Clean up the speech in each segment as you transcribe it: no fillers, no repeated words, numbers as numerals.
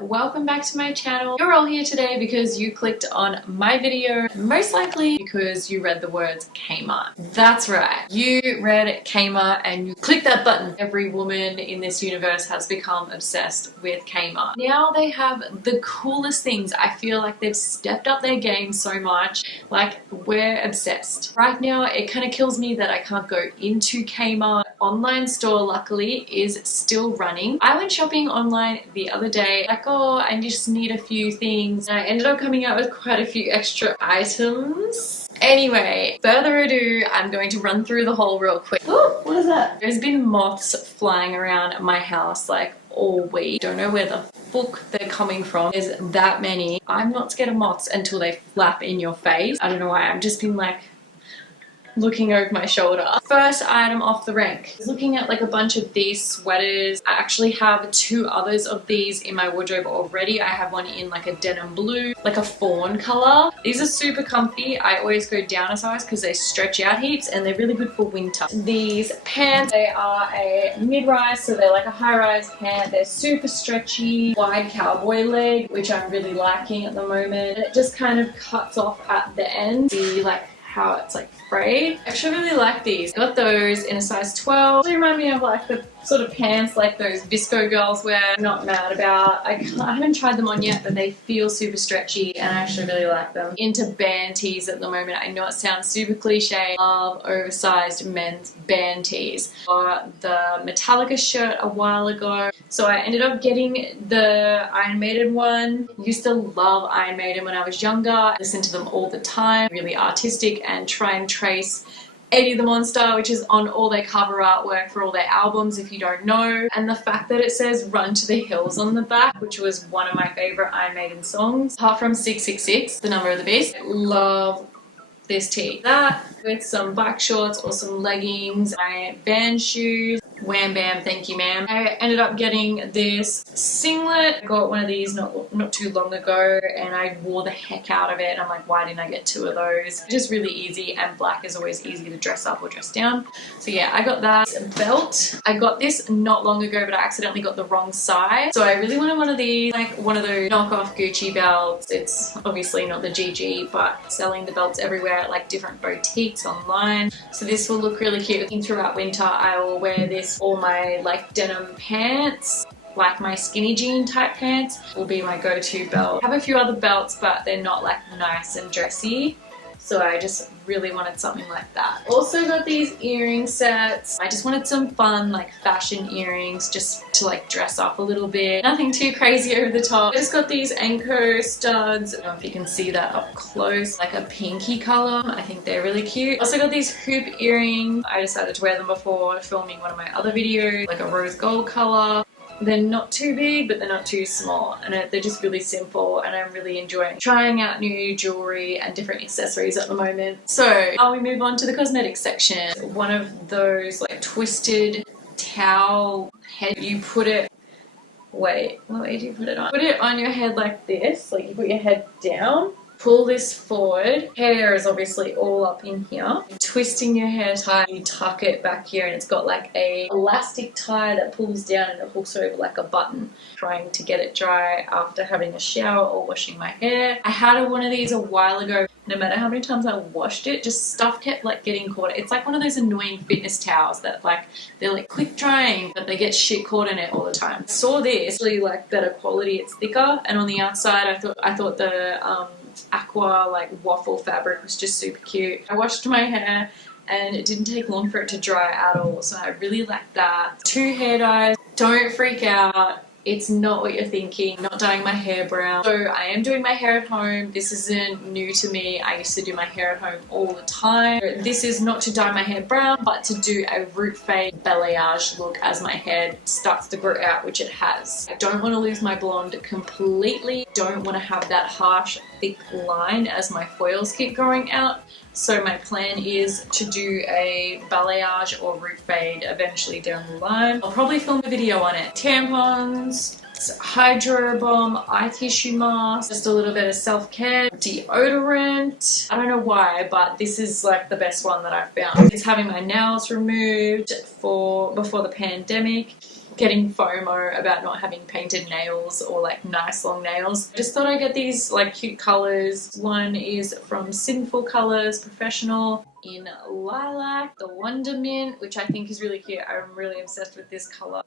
Welcome back to my channel. You're all here today because you clicked on my video, most likely because you read the words Kmart. That's right, you read Kmart and you clicked that button. Every woman in this universe has become obsessed with Kmart. Now they have the coolest things. I feel like they've stepped up their game so much. Like, we're obsessed. Right now it kind of kills me that I can't go into Kmart. Online store luckily is still running. I went shopping online the other day, like, oh, I just need a few things, and I ended up coming out with quite a few extra items. Anyway, further ado, I'm going to run through the haul real quick. Oh, what is that? There's been moths flying around my house like all week. Don't know where the fuck they're coming from. There's that many. I'm not scared of moths until they flap in your face. I don't know why. I've just been like looking over my shoulder. First item off the rank. I was looking at like a bunch of these sweaters. I actually have two others of these in my wardrobe already. I have one in like a denim blue, like a fawn color. These are super comfy. I always go down a size because they stretch out heaps and they're really good for winter. These pants, they are a mid-rise, so they're like a high-rise pant. They're super stretchy, wide cowboy leg, which I'm really liking at the moment. And it just kind of cuts off at the end. See like how it's like frayed. I actually really like these. I got those in a size 12. They remind me of like the sort of pants like those Visco girls wear. I'm not mad about. I haven't tried them on yet, but they feel super stretchy and I actually really like them. Into band tees at the moment. I know it sounds super cliche. Love oversized men's band tees. Got the Metallica shirt a while ago, so I ended up getting the Iron Maiden one. Used to love Iron Maiden when I was younger. I listened to them all the time. Really artistic and try and trace Eddie the Monster, which is on all their cover artwork for all their albums if you don't know. And the fact that it says Run to the Hills on the back, which was one of my favorite Iron Maiden songs, apart from 666, the number of the beast. Love this tee. That with some black shorts or some leggings, my Vans shoes. Wham bam, thank you ma'am. I ended up getting this singlet. I got one of these not too long ago and I wore the heck out of it. I'm like, why didn't I get two of those? Just really easy, and black is always easy to dress up or dress down. So yeah, I got that belt. I got this not long ago, but I accidentally got the wrong size. So I really wanted one of these, like one of those knockoff Gucci belts. It's obviously not the GG, but selling the belts everywhere at like different boutiques online. So this will look really cute. Throughout winter, I will wear this or my like denim pants, like my skinny jean type pants will be my go-to belt. I have a few other belts, but they're not like nice and dressy, so I just really wanted something like that. Also got these earring sets. I just wanted some fun like fashion earrings just to like dress up a little bit. Nothing too crazy over the top. I just got these Anko studs. I don't know if you can see that up close, like a pinky color. I think they're really cute. Also got these hoop earrings. I decided to wear them before filming one of my other videos, like a rose gold color. They're not too big, but they're not too small, and they're just really simple, and I'm really enjoying trying out new jewelry and different accessories at the moment. So now we move on to the cosmetics section. One of those like twisted towel head, you put it, wait, what way do you put it on? Put it on your head like this, like you put your head down. Pull this forward. Hair is obviously all up in here. Twisting your hair tight, you tuck it back here, and it's got like a elastic tie that pulls down and it hooks over like a button. Trying to get it dry after having a shower or washing my hair. I had one of these a while ago. No matter how many times I washed it, just stuff kept like getting caught. It's like one of those annoying fitness towels that like they're like quick drying, but they get shit caught in it all the time. I saw this really like better quality. It's thicker, and on the outside I thought the aqua like waffle fabric was just super cute. I washed my hair and it didn't take long for it to dry at all, so I really like that. Two hair dyes. Don't freak out. It's not what you're thinking. I'm not dyeing my hair brown. So I am doing my hair at home. This isn't new to me. I used to do my hair at home all the time. This is not to dye my hair brown, but to do a root fade balayage look as my hair starts to grow out, which it has. I don't want to lose my blonde completely. Don't want to have that harsh, thick line as my foils keep growing out. So my plan is to do a balayage or root fade eventually down the line. I'll probably film a video on it. Tampons, Hydro Bomb eye tissue mask, just a little bit of self-care, deodorant. I don't know why, but this is like the best one that I've found. It's having my nails removed before the pandemic. Getting FOMO about not having painted nails or like nice long nails. Just thought I'd get these like cute colors. One is from Sinful Colors Professional in lilac, the Wonder Mint, which I think is really cute. I'm really obsessed with this color.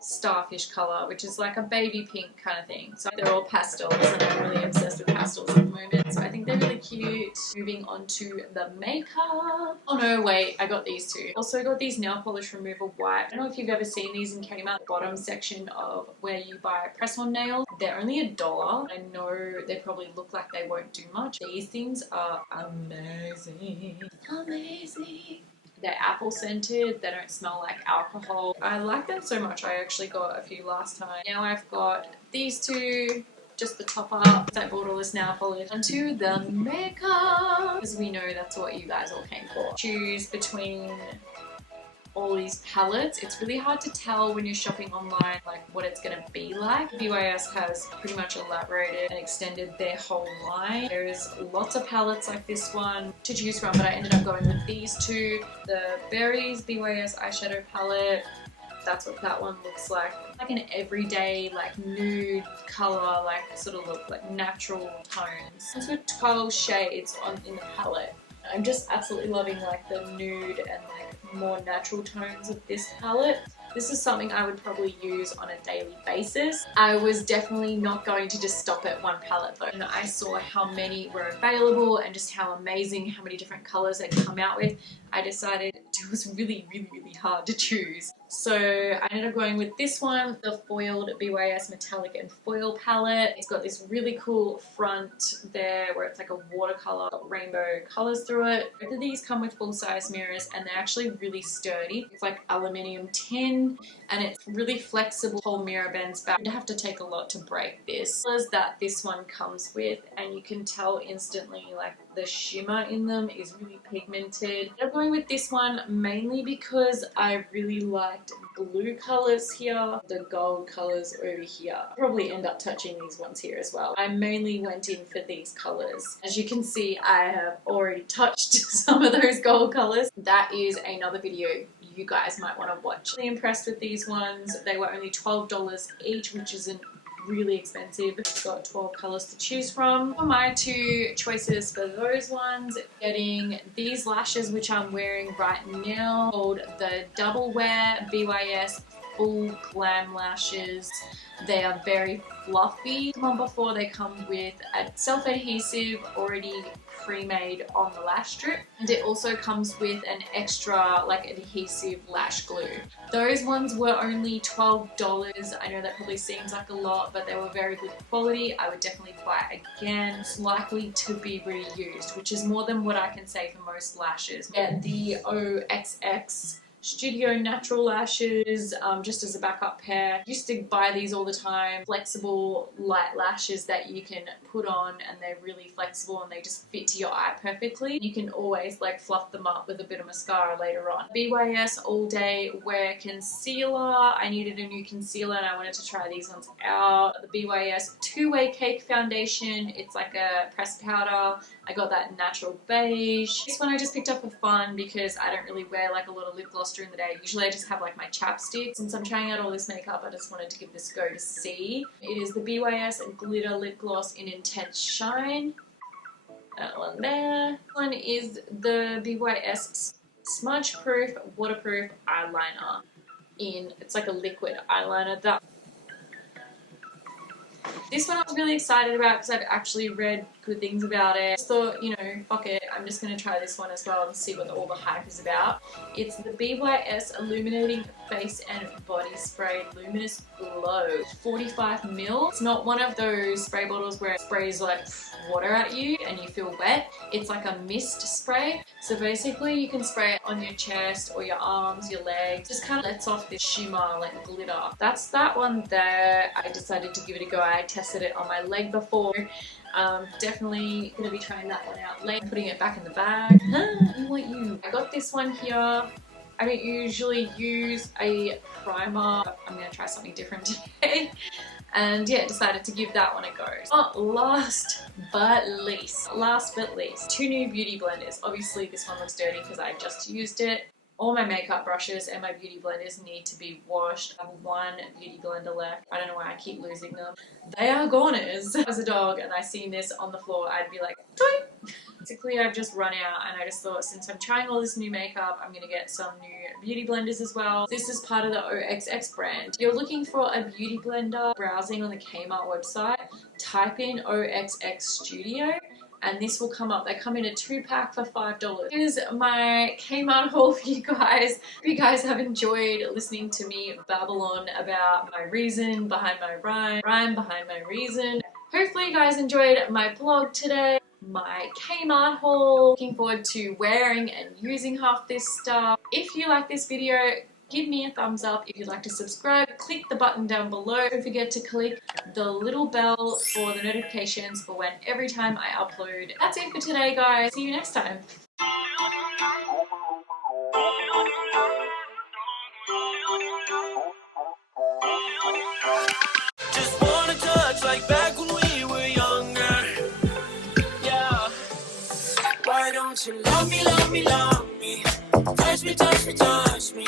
Starfish color, which is like a baby pink kind of thing. So they're all pastels and I'm really obsessed with pastels at the moment. So I think they're really cute. Moving on to the makeup. Oh no, wait, I got these two. Also got these nail polish remover wipes. I don't know if you've ever seen these in Kmart, the bottom section of where you buy press-on nails. They're only $1. I know they probably look like they won't do much. These things are amazing. Amazing. They're apple scented, they don't smell like alcohol. I like them so much, I actually got a few last time. Now I've got these two, just the top up. I bought all this nail polish. Onto the makeup, because we know that's what you guys all came for. Choose between all these palettes. It's really hard to tell when you're shopping online like what it's going to be like. BYS has pretty much elaborated and extended their whole line. There's lots of palettes like this one to choose from, but I ended up going with these two. The Berries BYS eyeshadow palette. That's what that one looks like. Like an everyday, like nude color, like sort of look like natural tones. It's with 12 shades in the palette. I'm just absolutely loving like the nude and like more natural tones of this palette. This is something I would probably use on a daily basis. I was definitely not going to just stop at one palette though. And I saw how many were available and just how amazing, how many different colors they'd come out with. I decided it was really hard to choose. So I ended up going with this one, the foiled BYS metallic and foil palette. It's got this really cool front there where it's like a watercolor, rainbow colors through it. Both of these come with full-size mirrors and they're actually really sturdy. It's like aluminium tin and it's really flexible. The whole mirror bends back. You'd have to take a lot to break this. Colors that this one comes with, and you can tell instantly like the shimmer in them is really pigmented. I'm going with this one mainly because I really liked blue colors here, the gold colors over here. I'll probably end up touching these ones here as well. I mainly went in for these colors. As you can see, I have already touched some of those gold colors. That is another video you guys might want to watch. Really impressed with these ones. They were only $12 each, which isn't really expensive. I've got 12 colors to choose from. For my two choices for those ones, getting these lashes which I'm wearing right now, called the Double Wear BYS Full Glam Lashes. They are very fluffy. Come on, before they come with a self-adhesive already pre-made on the lash strip, and it also comes with an extra like adhesive lash glue. Those ones were only $12. I know that probably seems like a lot, but they were very good quality. I would definitely buy again. It's likely to be reused, which is more than what I can say for most lashes. Get the OXX Studio Natural Lashes, just as a backup pair. Used to buy these all the time. Flexible light lashes that you can put on and they're really flexible and they just fit to your eye perfectly. You can always like fluff them up with a bit of mascara later on. BYS All Day Wear Concealer. I needed a new concealer and I wanted to try these ones out. The BYS Two-Way Cake Foundation. It's like a pressed powder. I got that natural beige. This one I just picked up for fun because I don't really wear like a lot of lip gloss during the day. Usually I just have like my chapstick. Since I'm trying out all this makeup, I just wanted to give this a go to see. It is the BYS Glitter Lip Gloss in Intense Shine. That one there. This one is the BYS Smudge Proof Waterproof Eyeliner. It's like a liquid eyeliner. This one I was really excited about because I've actually read good things about it. Just thought, you know, fuck it, I'm just going to try this one as well and see what all the hype is about. It's the BYS Illuminating Face and Body Spray Luminous Glow. 45ml. It's not one of those spray bottles where it sprays like water at you and you feel wet. It's like a mist spray. So basically you can spray it on your chest or your arms, your legs. Just kind of lets off this shimmer like glitter. That's that one there. I decided to give it a go. I tested it on my leg before. Definitely going to be trying that one out later. Putting it back in the bag. I got this one here. I don't usually use a primer. I'm going to try something different today. And yeah, decided to give that one a go. Last but least, two new beauty blenders. Obviously this one looks dirty because I just used it. All my makeup brushes and my beauty blenders need to be washed. I have one beauty blender left. I don't know why I keep losing them. They are goners. As a dog and I seen this on the floor, I'd be like, toy! Basically, I've just run out and I just thought since I'm trying all this new makeup, I'm going to get some new beauty blenders as well. This is part of the OXX brand. If you're looking for a beauty blender, browsing on the Kmart website, type in OXX Studio and this will come up. They come in a 2-pack for $5. Here's my Kmart haul for you guys. Hope you guys have enjoyed listening to me babble on about my reason behind my rhyme behind my reason. Hopefully you guys enjoyed my blog today, my Kmart haul. Looking forward to wearing and using half this stuff. If you like this video, give me a thumbs up. If you'd like to subscribe, click the button down below. Don't forget to click the little bell for the notifications for when every time I upload. That's it for today, guys. See you next time. Just wanna touch like back when we were younger. Yeah. Why don't you love me, love me, love me? Touch me, touch me, touch me.